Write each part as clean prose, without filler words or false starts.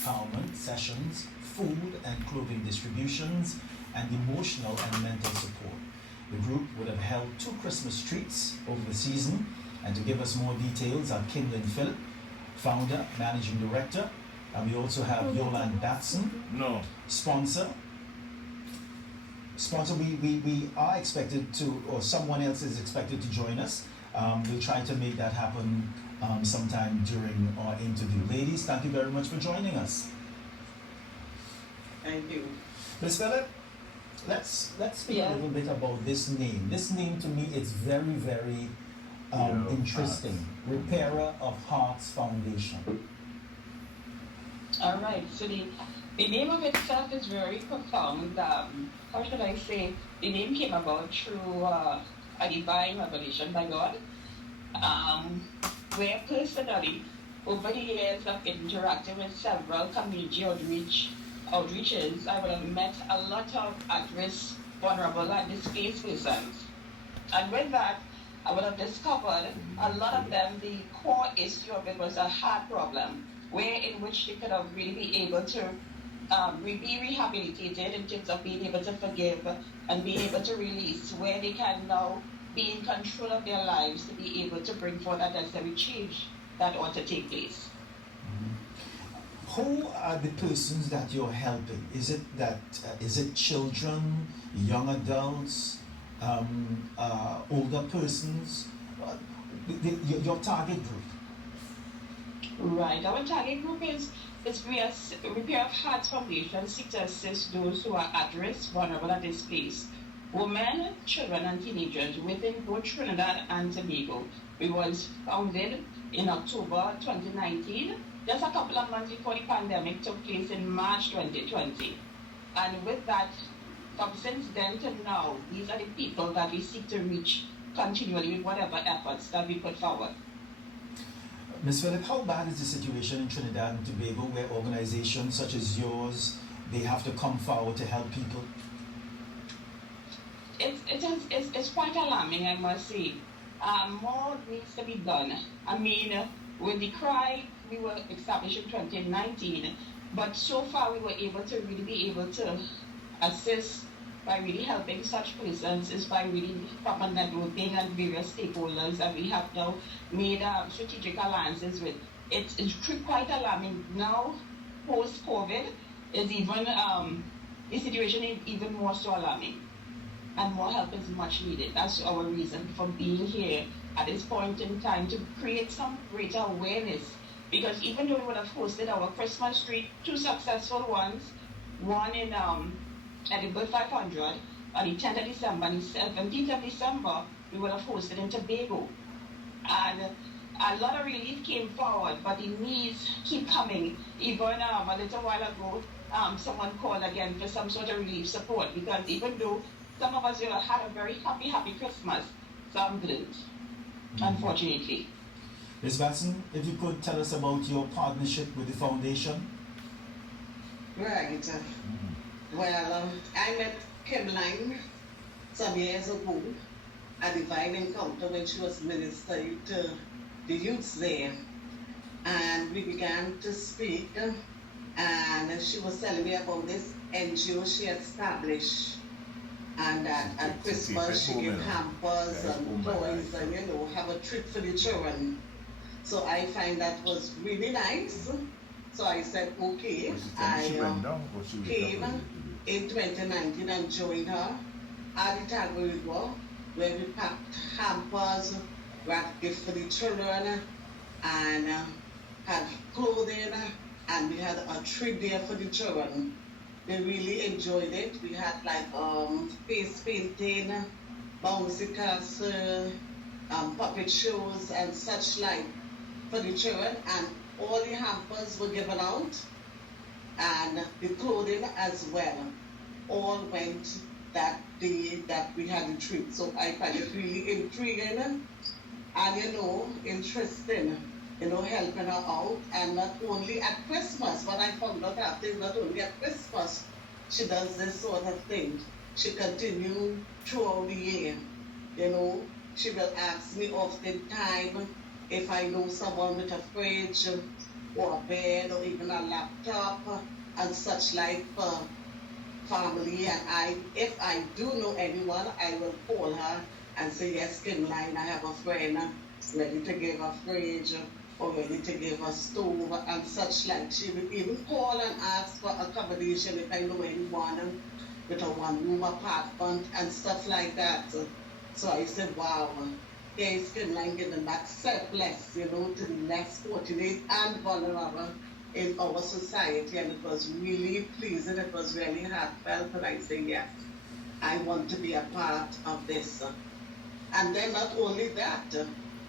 empowerment sessions, food and clothing distributions, and emotional and mental support. The group would have held 2 Christmas treats over the season, and to give us more details are Kimline Phillip, founder, managing director, and we also have Yolande Batson, sponsor. We are expected to, or someone else is expected to join us. We'll try to make that happen sometime during our interview. Ladies, thank you very much for joining us. Thank you. Ms. Phillip, let's speak a little bit about this name. This name to me is very, very interesting. Repairer of Hearts Foundation. All right, so the name of itself is very profound. How should I say? The name came about through a divine revelation by God, where personally, over the years of interacting with several community outreaches, I would have met a lot of at-risk, vulnerable, and displaced persons. And with that, I would have discovered a lot of them, the core issue of it was a heart problem, in which they could have really be able to be rehabilitated in terms of being able to forgive and being able to release, where they can now be in control of their lives to be able to bring forth that necessary change that ought to take place. Who are the persons that you're helping? Is it children, young adults, older persons? Your target group? Right. Our target group is Repair of Hearts Foundation seeks to assist those who are at risk, vulnerable, and displaced. Women, children, and teenagers within both Trinidad and Tobago. We was founded in October 2019, just a couple of months before the pandemic took place in March 2020. And with that, from since then to now, these are the people that we seek to reach continually with whatever efforts that we put forward. Ms. Phillip, how bad is the situation in Trinidad and Tobago where organizations such as yours, they have to come forward to help people? It's quite alarming, I must say. More needs to be done. I mean, with the CRY, we were established in 2019, but so far we were able to really be able to assist by really helping such persons is by really proper networking and various stakeholders that we have now made strategic alliances with. It's quite alarming. Now, post-COVID, is even the situation is even more so alarming. And more help is much needed. That's our reason for being here at this point in time, to create some greater awareness. Because even though we would have hosted our Christmas tree, 2 successful ones, one in at the Bird 500 on the 10th of December and the 17th of December, we would have hosted in Tobago. And a lot of relief came forward, but the needs keep coming. Even a little while ago, someone called again for some sort of relief support, because even though some of us had a very happy Christmas, some didn't, unfortunately. Ms. Batson, if you could tell us about your partnership with the foundation. Right. Well, I met Kimline some years ago at Divine Encounter when she was ministering to the youths there. And we began to speak, and she was telling me about this NGO she had established. And at Christmas she gave hampers and toys and, have a treat for the children. So I find that was really nice. So I said, okay, I came in 2019 and joined her at the Tago River, where we packed hampers, wrapped gifts for the children, and had clothing, and we had a treat there for the children. They really enjoyed it. We had like face painting, bouncy castle, puppet shows, and such like for the children, and all the hampers were given out, and the clothing as well. All went that day that we had the trip. So I find it really intriguing and interesting, helping her out. And not only at Christmas, what I found out after is not only at Christmas she does this sort of thing. She continues throughout the year. She will ask me oftentimes if I know someone with a fridge or a bed or even a laptop and such like for family. And if I do know anyone, I will call her and say, yes, Kimline, I have a friend ready to give a fridge or ready to give a stove and such like. She will even call and ask for accommodation if I know anyone with a one-room apartment and stuff like that. So I said, wow, here is Kimline giving back selfless, to the less fortunate and vulnerable in our society. And it was really pleasing, it was really heartfelt, and I say, yes, I want to be a part of this. And then not only that,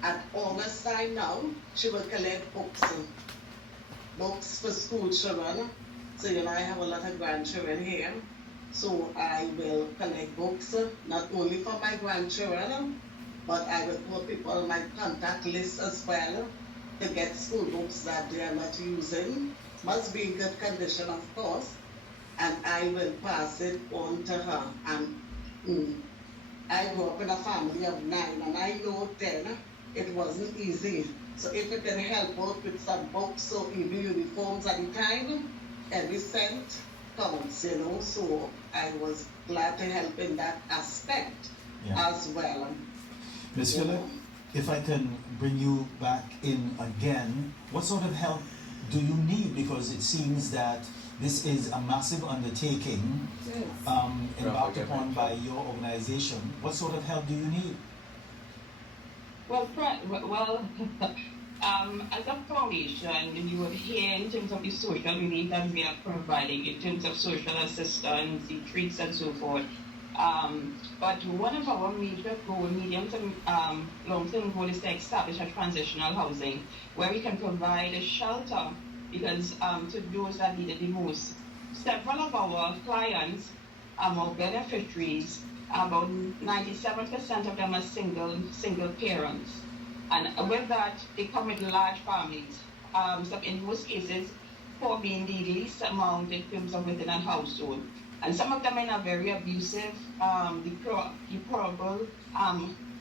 at August time now, she will collect books for school children. So, I have a lot of grandchildren here. So I will collect books, not only for my grandchildren, but I will put people on my contact list as well to get school books that they are not using. Must be in good condition, of course. And I will pass it on to her. And I grew up in a family of 9, and I know then it wasn't easy. So if it can help out with some books or even uniforms at the time, every cent counts, So I was glad to help in that aspect as well. Ms. Phillip, if I can bring you back in again, what sort of help do you need? Because it seems that this is a massive undertaking embarked upon by your organization. What sort of help do you need? Well, as a foundation, you would hear in terms of the social relief that we are providing, in terms of social assistance, the treats and so forth. But one of our major goals, medium-term, long-term goal, is to establish a transitional housing where we can provide a shelter because to those that need it the most. Several of our clients, our beneficiaries, about 97% of them are single parents. And with that, they come with large families. So in most cases, 4 being the least amount in terms of within a household. And some of them are in a very abusive, deplorable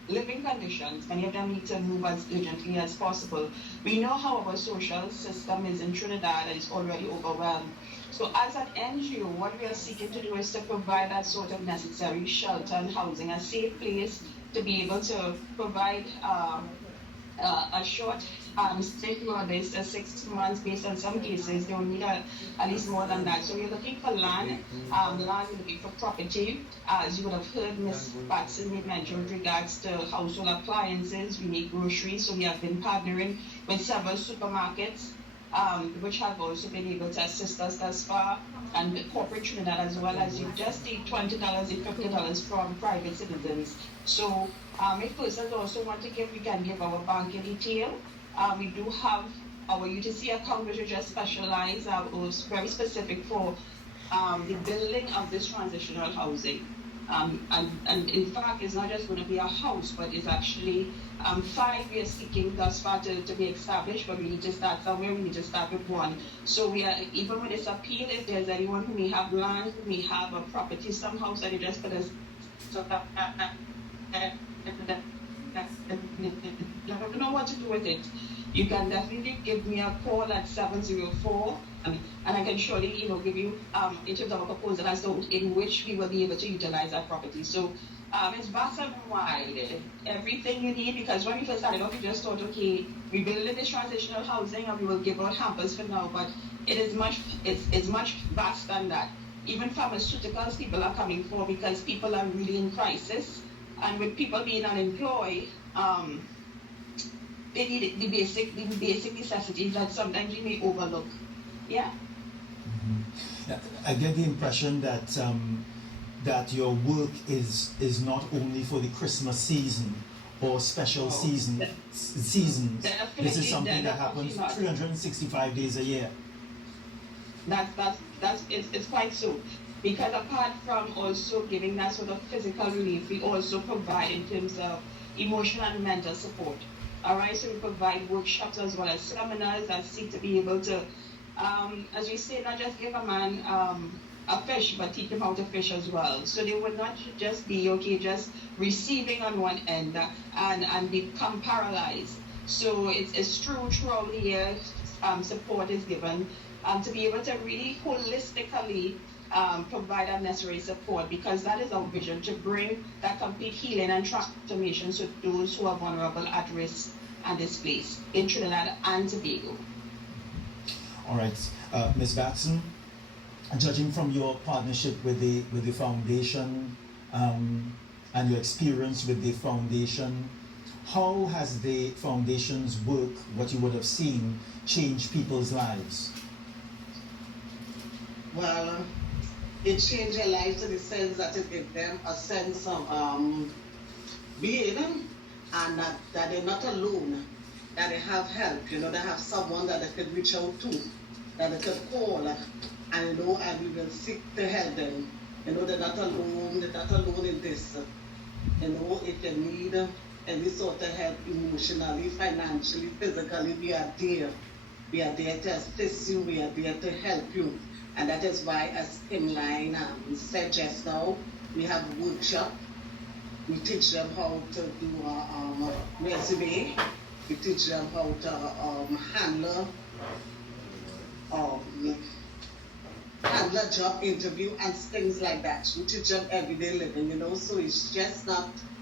living conditions. Many of them need to move as urgently as possible. We know how our social system is in Trinidad and it's already overwhelmed. So as an NGO, what we are seeking to do is to provide that sort of necessary shelter and housing, a safe place to be able to provide a short stay for this, 6 months, based on some cases, they will need at least more than that. So we're looking for land, we're looking for property. As you would have heard Ms. Batson made mention with regards to household appliances, we need groceries, so we have been partnering with several supermarkets, which have also been able to assist us thus far, and the corporate Trinidad as well, as you just take $20 and $50 from private citizens. So if persons also want to give, we can give our banking detail. We do have our UTC account, which is just specialized, was very specific for the building of this transitional housing. And in fact, it's not just going to be a house, but it's actually 5 years seeking thus far to be established, but we need to start somewhere, we need to start with one. So we are, even with this appeal, if there's anyone who may have land, who may have a property somehow, so they just put us, so that I don't know what to do with it. You can definitely give me a call at 704, and I can surely, give you in terms of a proposal as to in which we will be able to utilize that property. So it's vast and wide, everything you need, because when we first started off, we just thought, okay, we build this transitional housing and we will give out hampers for now, but it's much vast than that. Even pharmaceuticals, people are coming for because people are really in crisis, and with people being unemployed, they need the basic necessities that sometimes we may overlook. Yeah. Mm-hmm. I get the impression that that your work is not only for the Christmas season or special seasons. This is something that happens 365 days a year. It's quite so. Because apart from also giving that sort of physical relief, we also provide in terms of emotional and mental support. All right, so we provide workshops as well as seminars that seek to be able to, as we say, not just give a man a fish, but teach him how to fish as well. So they would not just be, just receiving on one end and become paralyzed. So it's true throughout the year, support is given, to be able to really holistically provide that necessary support, because that is our vision, to bring that complete healing and transformation to those who are vulnerable, at risk, and displaced in Trinidad and Tobago. All right, Ms. Batson, judging from your partnership with the foundation and your experience with the foundation, how has the foundation's work, what you would have seen, changed people's lives? Well, it changed their lives in the sense that it gave them a sense of being, and that they're not alone, that they have help, they have someone that they could reach out to, that they could call, and and we will seek to help them. They're not alone in this. If they need any sort of help emotionally, financially, physically, we are there. We are there to assist you, we are there to help you. And that is why, as Kimline said just now, we have a workshop. We teach them how to do a resume. We teach them how to handle a job interview and things like that. We teach them everyday living, so it's just not